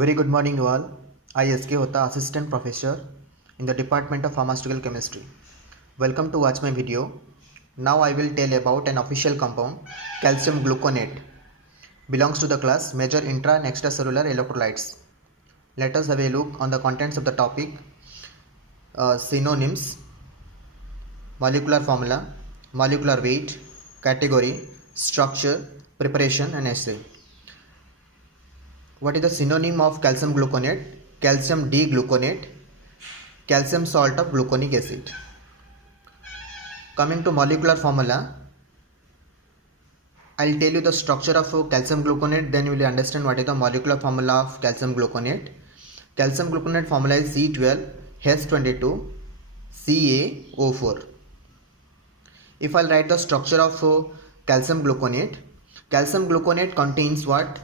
Very good morning to all. I S.K. Hota, Assistant Professor in the Department of Pharmaceutical Chemistry. Welcome to watch my video. Now I will tell about an official compound, calcium gluconate. Belongs to the class major intra and extracellular electrolytes. Let us have a look on the contents of the topic. Synonyms, molecular formula, molecular weight, category, structure, preparation and assay. What is the synonym of calcium gluconate? Calcium D-gluconate, calcium salt of gluconic acid. Coming to molecular formula, I'll tell you the structure of calcium gluconate, then you will understand what is the molecular formula of calcium gluconate. Calcium gluconate formula is C12H22 CaO4. If I'll write the structure of calcium gluconate contains what?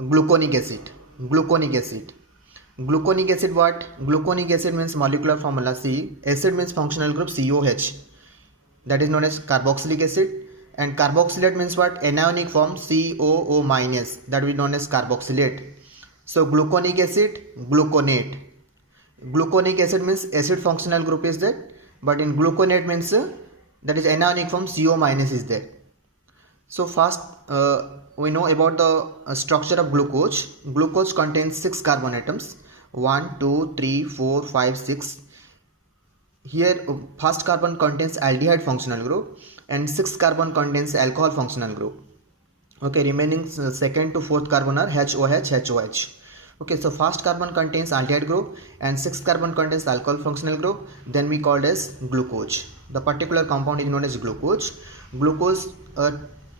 Gluconic acid. Gluconic acid what? Gluconic acid means molecular formula C. Acid means functional group COH. That is known as carboxylic acid. And carboxylate means what? Anionic form COO minus. That will be known as carboxylate. So gluconic acid, gluconate. Gluconic acid means acid functional group is there. But in gluconate means that is anionic form CO minus is there. So first we know about the structure of glucose. Glucose contains 6 carbon atoms. 1, 2, 3, 4, 5, 6. Here first carbon contains aldehyde functional group and 6 carbon contains alcohol functional group. Okay, remaining second to fourth carbon are HOH. Okay, so first carbon contains aldehyde group and 6 carbon contains alcohol functional group, then we called as glucose. The particular compound is known as glucose.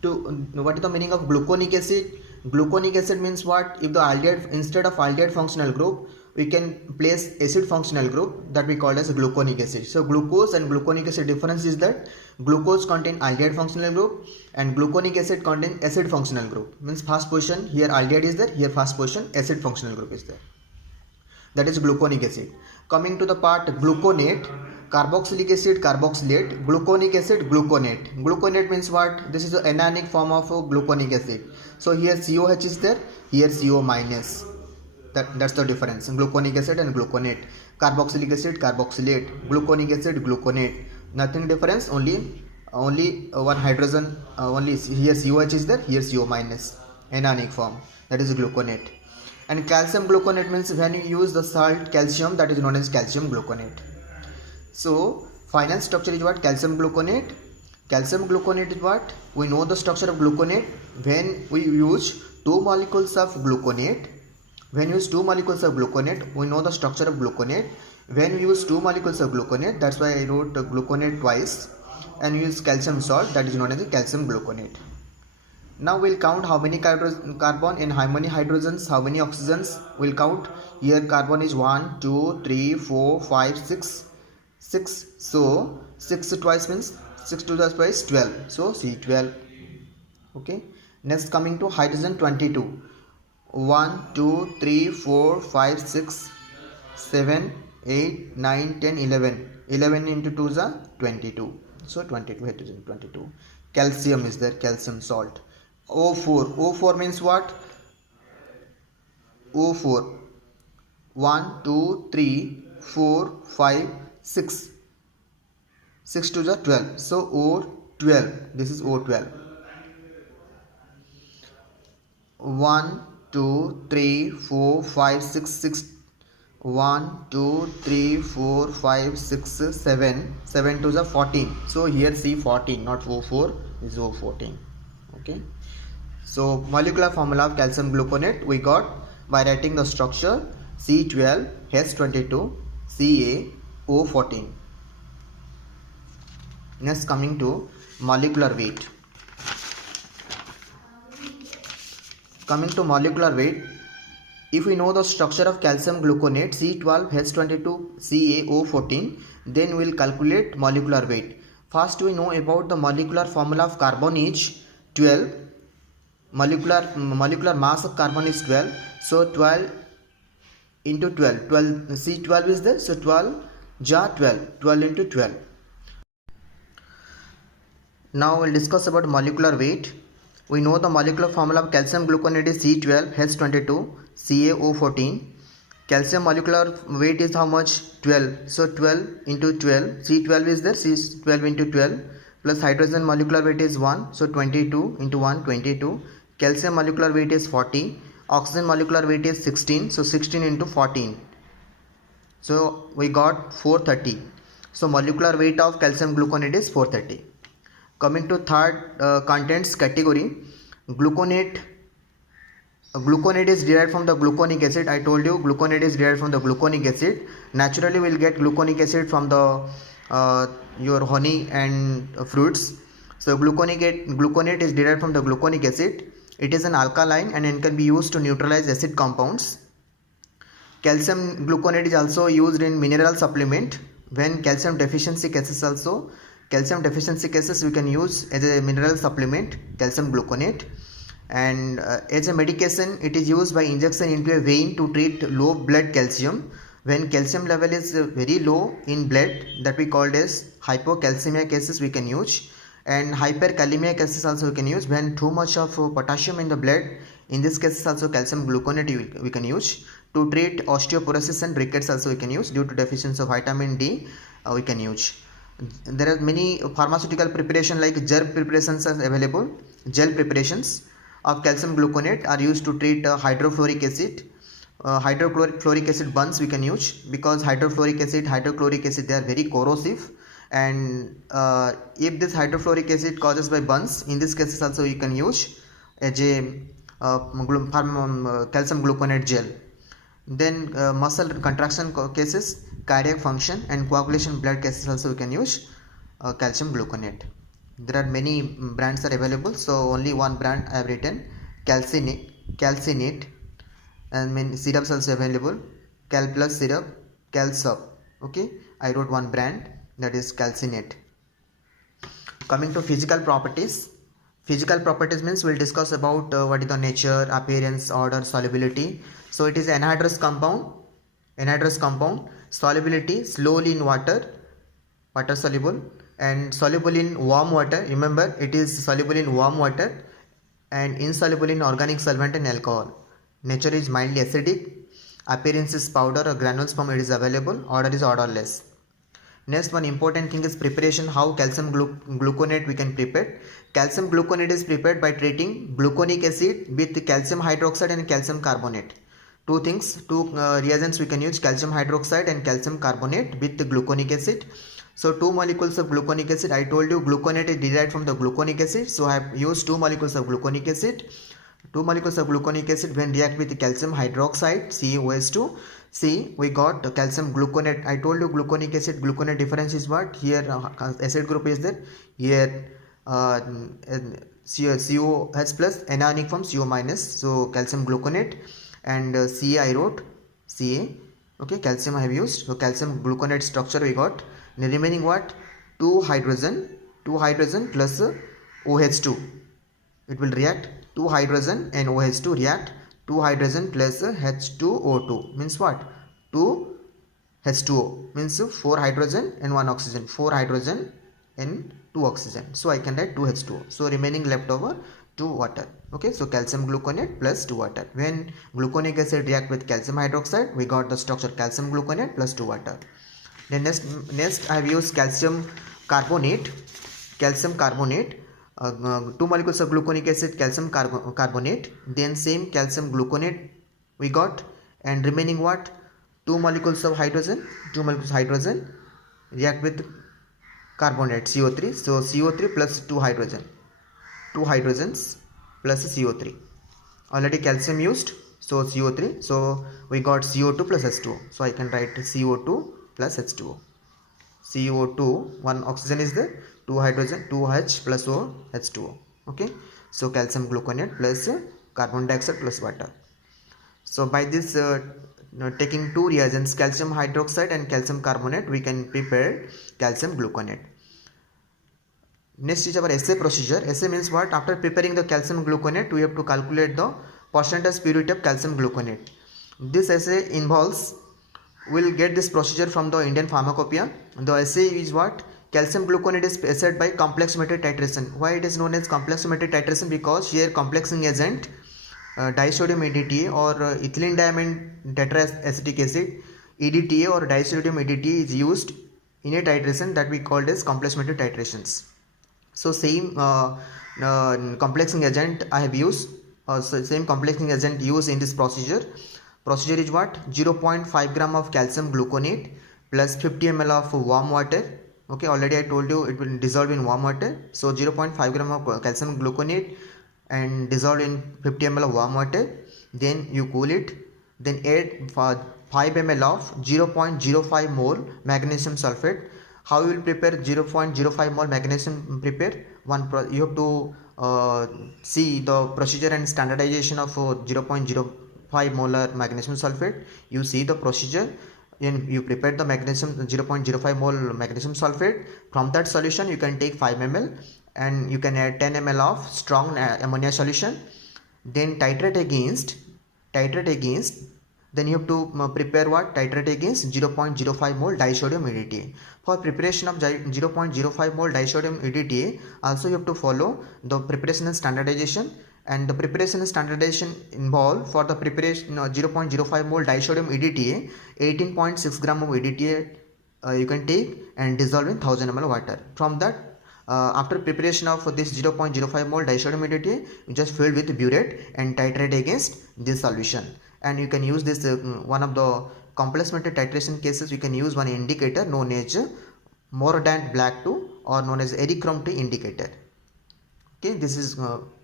What is the meaning of gluconic acid? Gluconic acid means what? If the aldehyde, instead of aldehyde functional group, we can place acid functional group, that we call as gluconic acid. So glucose and gluconic acid difference is that glucose contain aldehyde functional group and gluconic acid contain acid functional group. Means first position here aldehyde is there, here first position acid functional group is there. That is gluconic acid. Coming to the part gluconate, carboxylic acid, carboxylate, gluconic acid, gluconate. Gluconate means what? This is the anionic form of gluconic acid. So here COH is there, here CO minus. That's the difference. Gluconic acid and gluconate. Carboxylic acid, carboxylate. Gluconic acid, gluconate. Nothing difference. Only one hydrogen. Only here COH is there, here CO minus. Anionic form. That is gluconate. And calcium gluconate means when you use the salt calcium, that is known as calcium gluconate. So final structure is what? Calcium gluconate. Calcium gluconate is what? We know the structure of gluconate when we use 2 molecules of gluconate. When we use 2 molecules of gluconate, we know the structure of gluconate. When we use 2 molecules of gluconate, that's why I wrote gluconate twice. And we use calcium salt, that is known as calcium gluconate. Now we'll count how many carbon and how many hydrogens, how many oxygens. We'll count. Here carbon is 1, 2, 3, 4, 5, 6. 6. So 6 twice means 6 to the twice 12. So C12. Okay. Next coming to hydrogen 22. 1, 2, 3, 4, 5, 6, 7, 8, 9, 10, 11. 11 into 2 is 22. So 22 hydrogen 22. Calcium is there, calcium salt. O4. O4 means what? O4. 1, 2, 3, 4, 5, 6. 6 to the 12. So O12. This is O12. 1, 2, 3, 4, 5, 6, 6. 1, 2, 3, 4, 5, 6, 7. 7 to the 14. So here C14, not O4, is O14. Okay. So molecular formula of calcium gluconate we got by writing the structure C12H22 CaO14. Next coming to molecular weight. Coming to molecular weight, if we know the structure of calcium gluconate C12H22 CaO14, then we will calculate molecular weight. First we know about the molecular formula of carbon is 12. Molecular mass of carbon is 12. So 12 into 12. C12 is there. So 12 12. 12 into 12. Now we'll discuss about molecular weight. We know the molecular formula of calcium gluconate is C12H22 CaO14. Calcium molecular weight is how much? 12. So 12 into 12. C12 is there. C is 12 into 12. Plus hydrogen molecular weight is 1. So 22 into 1, 22. Calcium molecular weight is 40. Oxygen molecular weight is 16. So 16 into 14. So we got 430. So molecular weight of calcium gluconate is 430. Coming to third contents category, gluconate. Gluconate is derived from the gluconic acid. I told you gluconate is derived from the gluconic acid. Naturally we'll get gluconic acid from the your honey and fruits. So gluconate is derived from the gluconic acid. It is an alkaline and it can be used to neutralize acid compounds. Calcium gluconate is also used in mineral supplement. When calcium deficiency cases we can use as a mineral supplement calcium gluconate. And as a medication it is used by injection into a vein to treat low blood calcium. When calcium level is very low in blood, that we called as hypocalcemia cases we can use, and hyperkalemia cases also we can use. When too much of potassium in the blood, in this case also calcium gluconate we can use. To treat osteoporosis and rickets also we can use. Due to deficiency of vitamin D we can use. There are many pharmaceutical preparation like gel preparations are available. Gel preparations of calcium gluconate are used to treat hydrofluoric acid. Hydrofluoric acid burns we can use, because hydrofluoric acid they are very corrosive, and if this hydrofluoric acid causes by burns, in this cases also you can use as a calcium gluconate gel. Then muscle contraction cases, cardiac function and coagulation blood cases also we can use calcium gluconate. There are many brands are available, so only one brand I have written, calcinate, and many syrups also available, Cal Plus syrup, Calsup. Okay, I wrote one brand, that is calcinate. Coming to physical properties. Physical properties means we'll discuss about what is the nature, appearance, order, solubility. So it is anhydrous compound, solubility slowly in water soluble, and soluble in warm water. Remember, it is soluble in warm water and insoluble in organic solvent and alcohol. Nature is mildly acidic. Appearance is powder or granules form it is available. Order is odorless. Next one important thing is preparation. How calcium gluconate we can prepare. Calcium gluconate is prepared by treating gluconic acid with calcium hydroxide and calcium carbonate. Two reagents we can use, calcium hydroxide and calcium carbonate with the gluconic acid. So 2 molecules of gluconic acid. I told you gluconate is derived from the gluconic acid. So I have used 2 molecules of gluconic acid. 2 molecules of gluconic acid when react with the calcium hydroxide CaOH2. See, we got calcium gluconate. I told you gluconic acid gluconate difference is what? Here acid group is there. Here COH plus, anionic form CO minus. So calcium gluconate, and Ca I wrote Ca. Okay, calcium I have used. So calcium gluconate structure we got. The remaining what? 2 hydrogen plus OH2. It will react. 2 hydrogen and OH2 react. 2 hydrogen plus H2O2 means what? 2 H2O means 4 hydrogen and 1 oxygen. 4 hydrogen and 2 oxygen. So I can write 2 H2O. So remaining left over 2 water. Okay, so calcium gluconate plus 2 water. When gluconic acid react with calcium hydroxide, we got the structure calcium gluconate plus 2 water. Then next I have used calcium carbonate. 2 molecules of gluconic acid, calcium carbonate. Then same calcium gluconate we got, and remaining what? 2 molecules of hydrogen. 2 molecules of hydrogen react with carbonate CO3. So CO3 plus 2 hydrogen. 2 hydrogens plus CO3. Already calcium used, so CO3. So we got CO2 plus H2O. So I can write CO2 plus H2O. CO2, 1 oxygen is there, 2 hydrogen, 2H plus O, H2O. Okay, so calcium gluconate plus carbon dioxide plus water. So by this taking 2 reagents, calcium hydroxide and calcium carbonate, we can prepare calcium gluconate. Next is our assay procedure. Assay means what? After preparing the calcium gluconate, we have to calculate the percentage purity of calcium gluconate. This assay involves, we'll get this procedure from the Indian Pharmacopoeia. The assay is what? calcium gluconate is paced by complex symmetric titration. Why it is known as complex symmetric titration? Because here complexing agent disodium EDTA or ethylene diamine tetraacetic acid EDTA or disodium EDTA is used in a titration that we called as complex symmetric titrations. So same complexing agent I have used, so same complexing agent used in this procedure. Procedure is what? 0.5 gram of calcium gluconate plus 50 ml of warm water. Okay, already I told you it will dissolve in warm water. So 0.5 gram of calcium gluconate and dissolve in 50 ml of warm water. Then you cool it. Then add 5 ml of 0.05 mole magnesium sulfate. How you will prepare 0.05 mole magnesium prepare? You have to see the procedure and standardization of 0.05 molar magnesium sulfate. You see the procedure and you prepare the magnesium 0.05 mole magnesium sulfate. From that solution you can take 5 ml and you can add 10 ml of strong ammonia solution. Then titrate against. Then you have to prepare what? Titrate against 0.05 mole disodium EDTA. For preparation of 0.05 mole disodium EDTA, also you have to follow the preparation and standardization. And the preparation and standardization involve for the preparation 0.05 mole disodium EDTA, 18.6 gram of EDTA you can take and dissolve in 1000 ml water. From that, after preparation of this 0.05 mole disodium EDTA, you just fill with burette and titrate against this solution. And you can use this one of the complex symmetric titration cases. You can use one indicator known as Mordaunt Black 2 or known as Erichrome 2 indicator. Okay, this is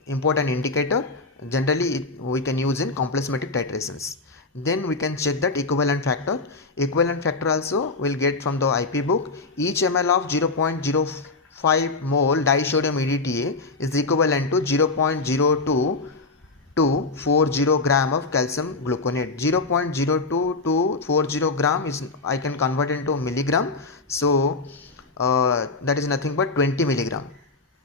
important indicator. Generally we can use in complex symmetric titrations. Then we can check that equivalent factor. Equivalent factor also will get from the IP book. Each ml of 0.05 mole disodium EDTA is equivalent to 0.02 to 40 gram of calcium gluconate. 0.02 to 40 gram is, I can convert into milligram. So that is nothing but 20 milligram.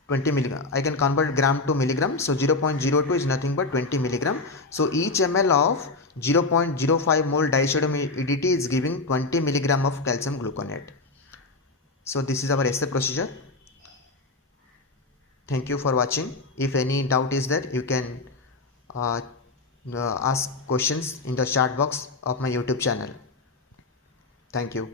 20 milligram. I can convert gram to milligram. So 0.02 is nothing but 20 milligram. So each ml of 0.05 mole disodium EDTA is giving 20 milligram of calcium gluconate. So this is our assay procedure. Thank you for watching. If any doubt is there, you can ask questions in the chat box of my YouTube channel. Thank you.